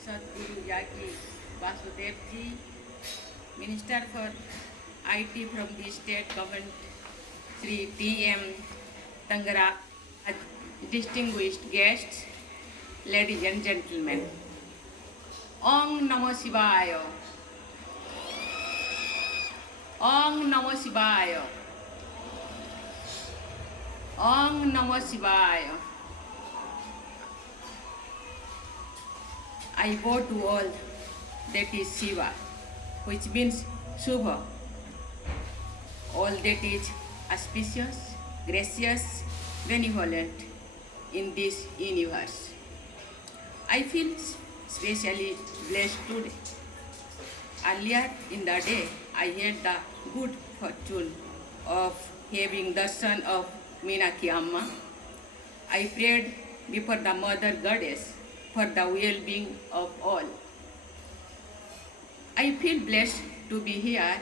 Sadhguru Yaki Vasudevji, Minister for IT from the state government, Sri T.M. Tangara, distinguished guests, ladies and gentlemen. Om Namo Shivaya. Om Namo Shivaya. Om Namo Shivaya. I bow to all that is Shiva, which means Shubha, all that is auspicious, gracious, benevolent in this universe. I feel especially blessed today. Earlier in the day, I had the good fortune of having the son of Meenakshi Amma. I prayed before the Mother Goddess for the well-being of all. I feel blessed to be here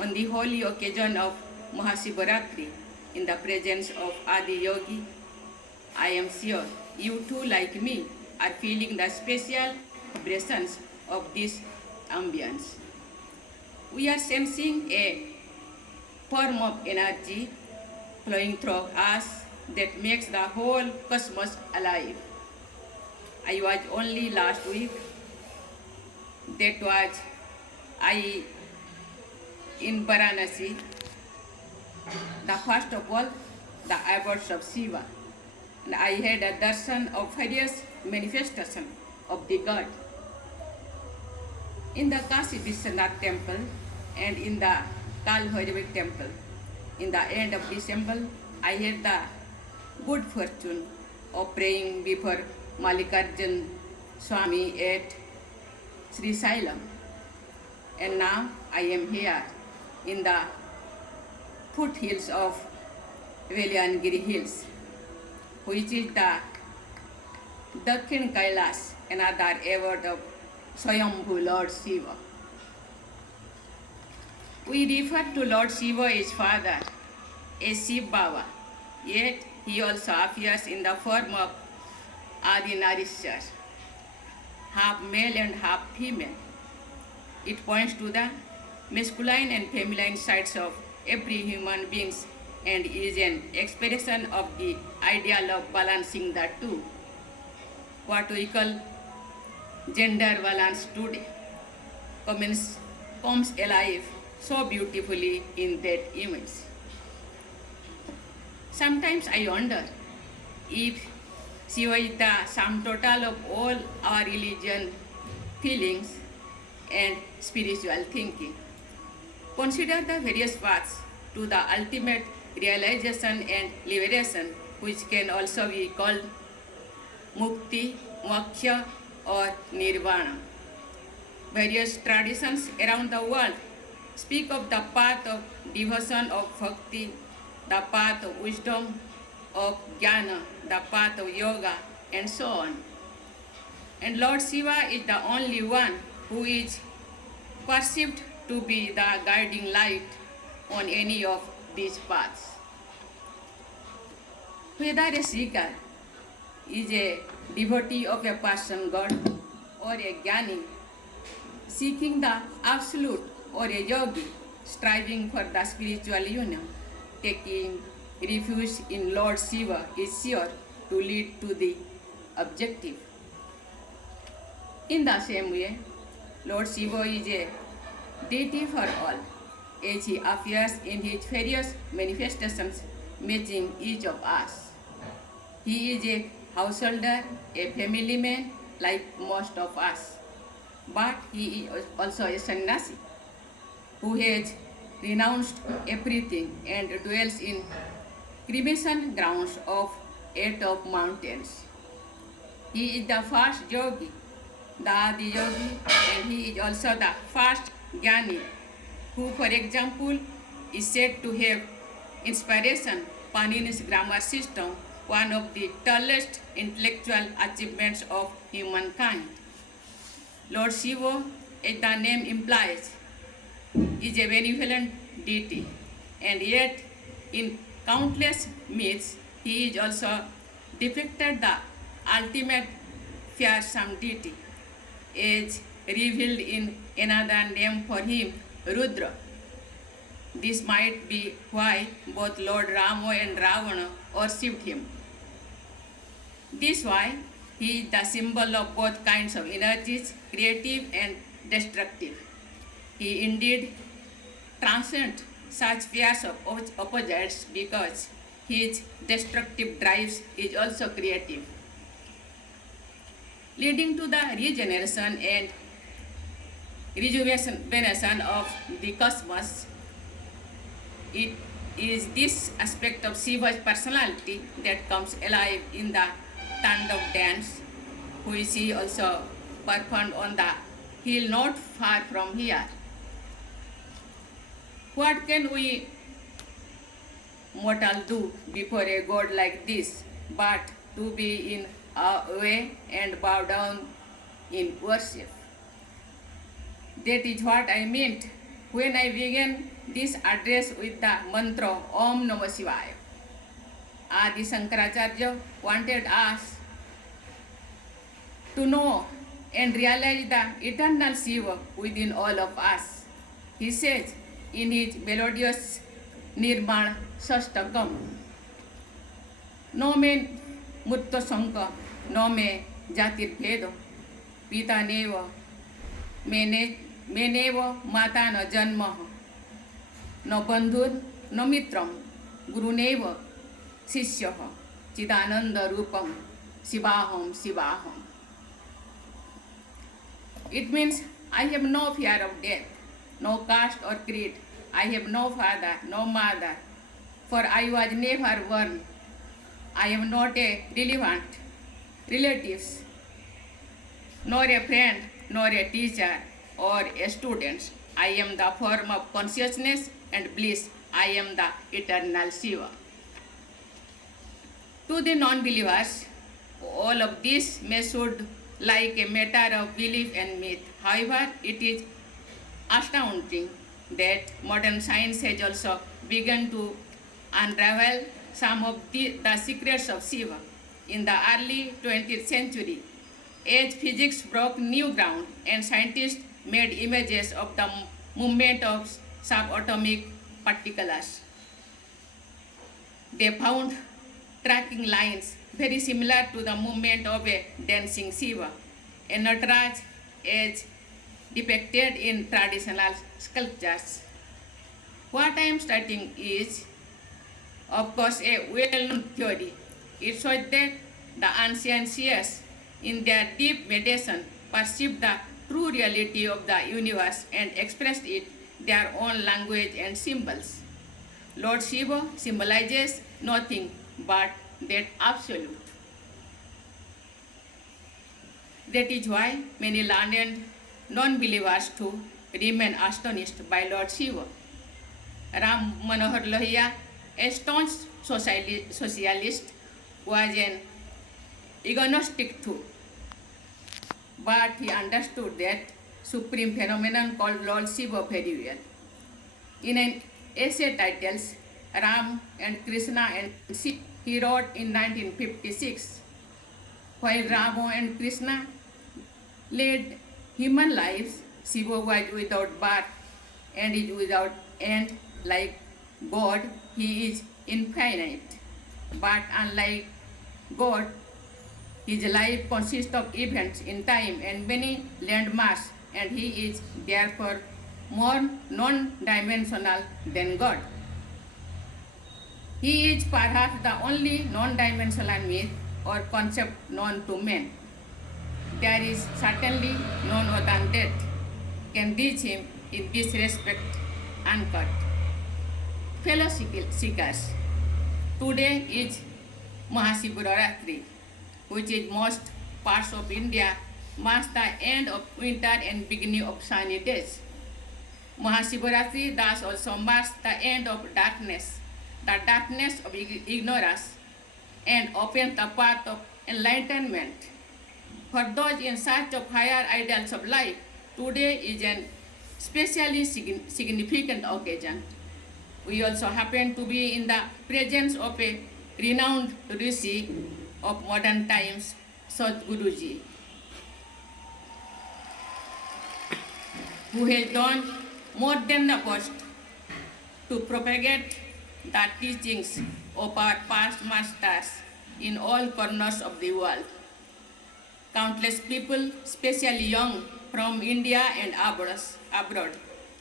on the holy occasion of Mahashivaratri in the presence of Adi Yogi. I am sure you too, like me, are feeling the special vibrations of this ambience. We are sensing a form of energy flowing through us that makes the whole cosmos alive. I was only last week, that was I in Varanasi, the first of all, the abodes of Shiva. And I had a darshan of various manifestations of the god. In the Kashi Vishwanath temple and in the Kal Bhairavi temple, in the end of December, I had the good fortune of praying before Mallikarjun Swami at Sri Sailam. And now I am here in the foothills of Veliangiri Hills, which is the Dakhin Kailash, another award of Swayambhu Lord Shiva. We refer to Lord Shiva as Father, as Shiv Baba, yet he also appears in the form of Adi Narishwar, half male and half female. It points to the masculine and feminine sides of every human being and is an expression of the ideal of balancing the two, what we call gender balance today, comes alive so beautifully in that image. Sometimes I wonder if Shiva is the sum total of all our religion, feelings, and spiritual thinking. Consider the various paths to the ultimate realization and liberation, which can also be called mukti, moksha, or nirvana. Various traditions around the world speak of the path of devotion of bhakti, the path of wisdom, of jnana, the path of yoga, and so on. And Lord Shiva is the only one who is perceived to be the guiding light on any of these paths. Whether a seeker is a devotee of a person god or a jnani seeking the absolute or a yogi striving for the spiritual union, taking refuge in Lord Shiva is sure to lead to the objective. In the same way, Lord Shiva is a deity for all, as he appears in his various manifestations, matching each of us. He is a householder, a family man, like most of us, but he is also a sannyasi who has renounced everything and dwells in cremation grounds of 8 of mountains. He is the first yogi, the Adi Yogi, and he is also the first jnani, who, for example, is said to have inspiration Panini's grammar system, one of the tallest intellectual achievements of humankind. Lord Shiva, as the name implies, is a benevolent deity, and yet in countless myths he is also depicted the ultimate fearsome deity, is revealed in another name for him, Rudra. This might be why both Lord Rama and Ravana worshipped him. This is why he is the symbol of both kinds of energies, creative and destructive. He indeed transcends such pairs of opposites because his destructive drives is also creative, leading to the regeneration and rejuvenation of the cosmos. It is this aspect of Shiva's personality that comes alive in the Tandav dance, which he also performed on the hill not far from here. What can we mortal do before a god like this but to be in awe and bow down in worship? That is what I meant when I began this address with the mantra Om Namah Shivaya. Adi Shankaracharya wanted us to know and realize the eternal Shiva within all of us. He says in his melodious Nirmana Shastakam, No me mutta sanka, no me jatir bhedo, pita neva, meneva mata na janma, no bandhur, no mitram, guruneva, sishyaha, chidananda rupam, shivaham, shivaham. It means I have no fear of death, no caste or creed. I have no father, no mother, for I was never born. I am not a relatives, nor a friend, nor a teacher or a student. I am the form of consciousness and bliss. I am the eternal Shiva. To the non-believers, all of this may sound like a matter of belief and myth. However, it is astounding that modern science has also begun to unravel some of the secrets of Shiva. In the early 20th century, as physics broke new ground and scientists made images of the movement of subatomic particles, they found tracking lines very similar to the movement of a dancing Shiva, a Nataraj as depicted in traditional sculptures. What I am stating is, of course, a well-known theory. It shows that the ancient seers, in their deep meditation, perceived the true reality of the universe and expressed it their own language and symbols. Lord Shiva symbolizes nothing but that absolute. That is why many learned non-believers too remain astonished by Lord Shiva. Ram Manohar Lohia, a staunch socialist, was an agnostic too, but he understood that supreme phenomenon called Lord Shiva very well. In an essay titled Ram and Krishna and Shiva, he wrote in 1956, while Rama and Krishna led human lives, Shiva was without birth and is without end. Like God, he is infinite. But unlike God, his life consists of events in time and many landmarks, and he is therefore more non-dimensional than God. He is perhaps the only non-dimensional myth or concept known to men. There is certainly none other than that can reach him in this respect uncut. Fellow seekers, today is Mahashivaratri, which in most parts of India marks the end of winter and beginning of sunny days. Mahashivaratri thus also marks the end of darkness, the darkness of ignorance, and opens the path of enlightenment. For those in search of higher ideals of life, today is an especially significant occasion. We also happen to be in the presence of a renowned Rishi of modern times, Sadhguruji. who has done more than the best to propagate the teachings of our past masters in all corners of the world. Countless people, especially young from India and abroad,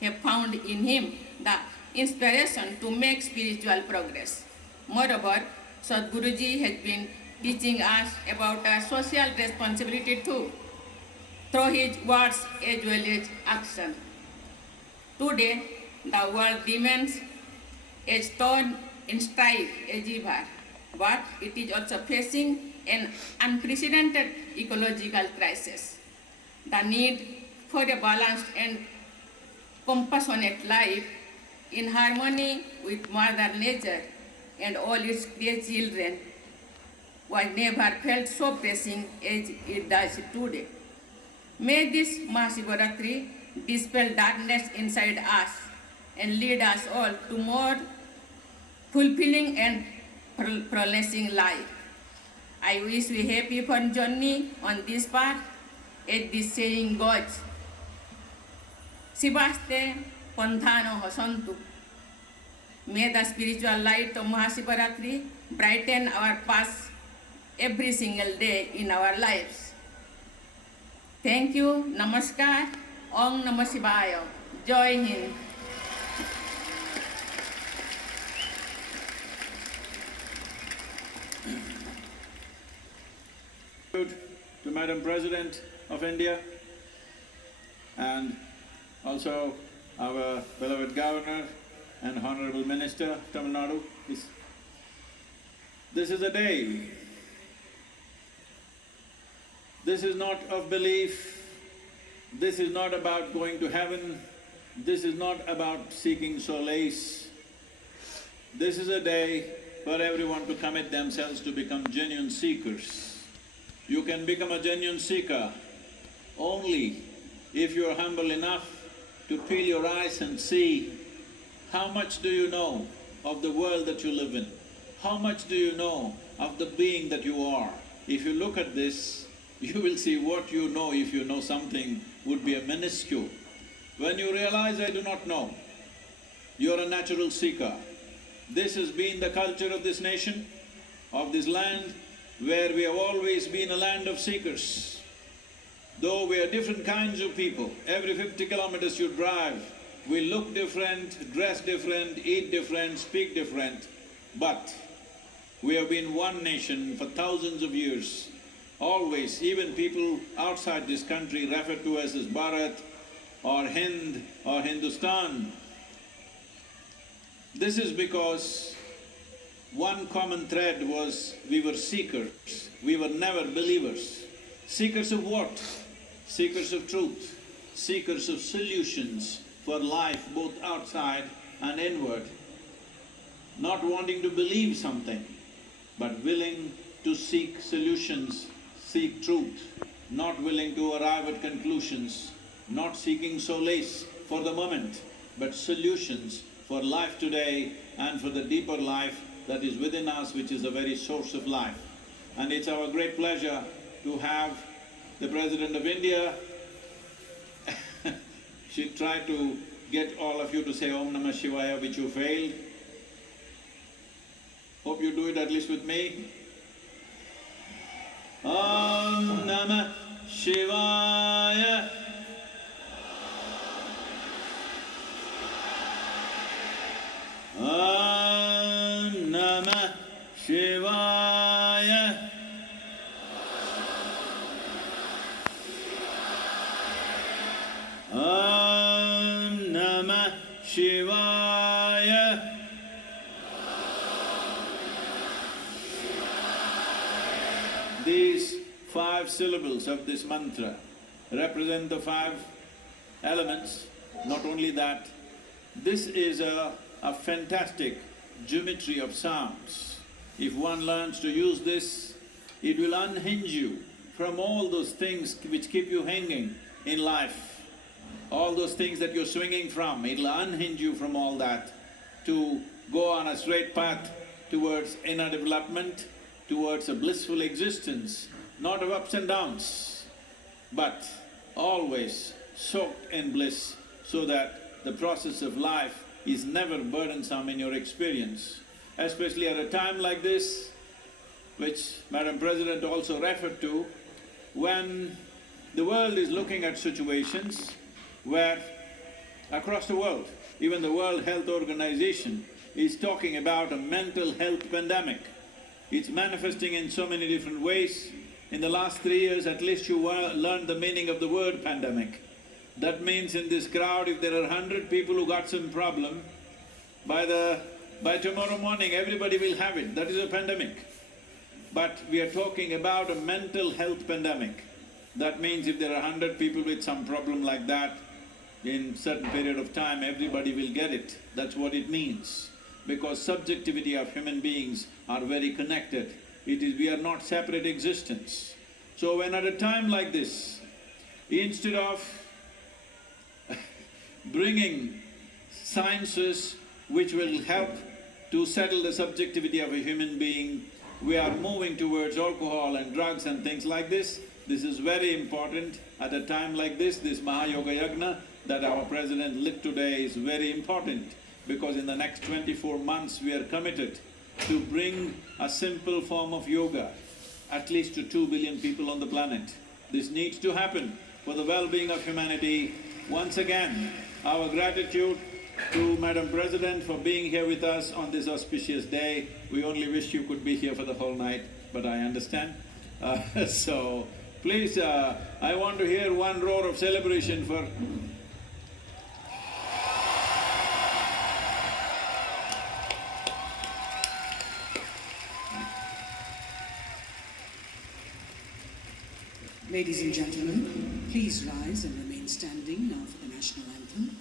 have found in him the inspiration to make spiritual progress. Moreover, Sadhguruji has been teaching us about our social responsibility too, through his words as well as action. Today, the world demands a stone in strife as ever, but it is also facing an unprecedented ecological crisis. The need for a balanced and compassionate life in harmony with Mother Nature and all its dear children was never felt so pressing as it does today. May this Mahashivaratri dispel darkness inside us and lead us all to more fulfilling and flourishing life. I wish we happy fun journey on this path as this saying goes. Sivaste Panthano Hosantu. May the spiritual light of Mahashivaratri brighten our paths every single day in our lives. Thank you. Namaskar. Om Namah Shivaya. Jai Hind. To Madam President of India and also our beloved Governor and Honorable Minister of Tamil Nadu. This is a day. This is not of belief. This is not about going to heaven. This is not about seeking solace. This is a day for everyone to commit themselves to become genuine seekers. You can become a genuine seeker only if you are humble enough to peel your eyes and see how much do you know of the world that you live in, how much do you know of the being that you are. If you look at this, you will see what you know, if you know something, would be a minuscule. When you realize, I do not know, you're a natural seeker. This has been the culture of this nation, of this land, where we have always been a land of seekers. Though we are different kinds of people, every 50 kilometers you drive, we look different, dress different, eat different, speak different, but we have been one nation for thousands of years. Always, even people outside this country refer to us as Bharat or Hind or Hindustan. This is because one common thread was we were seekers, we were never believers. Seekers of what? Seekers of truth, seekers of solutions for life both outside and inward. Not wanting to believe something, but willing to seek solutions, seek truth, not willing to arrive at conclusions, not seeking solace for the moment, but solutions for life today and for the deeper life that is within us, which is the very source of life. And it's our great pleasure to have the President of India. She tried to get all of you to say Om Namah Shivaya, which you failed. Hope you do it at least with me. Om Namah Shivaya. Om Namah Shivaya. Om Namah Shivaya. These 5 syllables of this mantra represent the 5 elements. Not only that, this is a fantastic geometry of sounds. If one learns to use this, it will unhinge you from all those things which keep you hanging in life. All those things that you're swinging from, it'll unhinge you from all that to go on a straight path towards inner development, towards a blissful existence, not of ups and downs, but always soaked in bliss, so that the process of life is never burdensome in your experience. Especially at a time like this, which Madam President also referred to, when the world is looking at situations where across the world, even the World Health Organization is talking about a mental health pandemic. It's manifesting in so many different ways. In the last 3 years, at least you learned the meaning of the word pandemic. That means in this crowd, if there are 100 people who got some problem, by tomorrow morning everybody will have it. That is a pandemic. But we are talking about a mental health pandemic. That means if there are 100 people with some problem like that, in certain period of time, everybody will get it. That's what it means. Because subjectivity of human beings are very connected. We are not separate existence. So when at a time like this, instead of bringing sciences which will help to settle the subjectivity of a human being, we are moving towards alcohol and drugs and things like this. This is very important. At a time like this Mahayoga Yagna that our President lit today is very important, because in the next 24 months we are committed to bring a simple form of yoga at least to 2 billion people on the planet. This needs to happen for the well-being of humanity. Once again, our gratitude to Madam President for being here with us on this auspicious day. We only wish you could be here for the whole night, but I understand. So, please, I want to hear one roar of celebration for… Ladies and gentlemen, please rise and remain standing now for the national anthem.